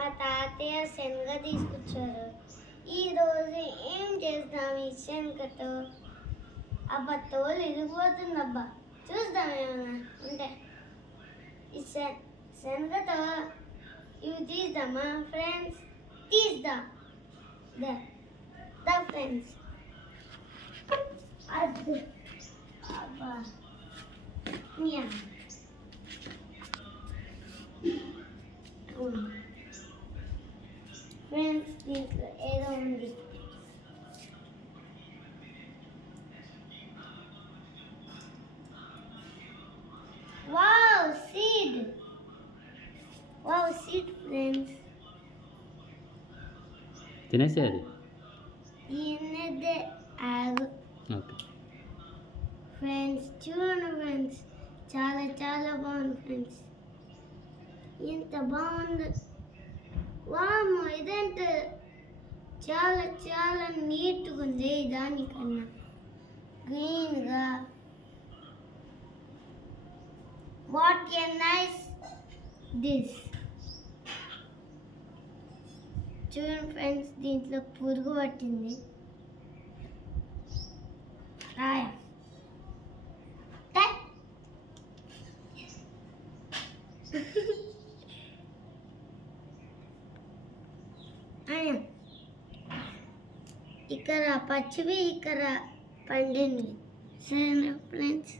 మా తాతయ్య శనగ తీసుకొచ్చారు. ఈరోజు ఏం చేద్దాం ఈ శనగతో? అబ్బా తోలు ఇరిగిపోతుందబ్బా. చూద్దాం ఏమన్నా ఉంటే. ఈ శనగతో ఇవి తీద్దామా ఫ్రెండ్స్? తీద్దాం. ద ఫ్రెండ్స్ అది అబ్బా ఫ్రెండ్స్ దీంట్లో ఏదో ఉంది. Wow seed friends. తినేసే అది తినేదే ఆగు. ఓకే ఫ్రెండ్స్ చూడండి ఫ్రెండ్స్, చాలా చాలా బాగుంది ఫ్రెండ్స్. ఎంత బాగుంది. వామ్మో ఇదేంటి చాలా చాలా నీట్గా ఉంది దానికన్నా. గ్రీన్గా. What a nice this. చూడండి ఫ్రెండ్స్, దీంట్లో పురుగు పట్టింది. ఇక్కడ పచ్చివి, ఇక్కడ పండినవి. సరేనా ఫ్రెండ్స్?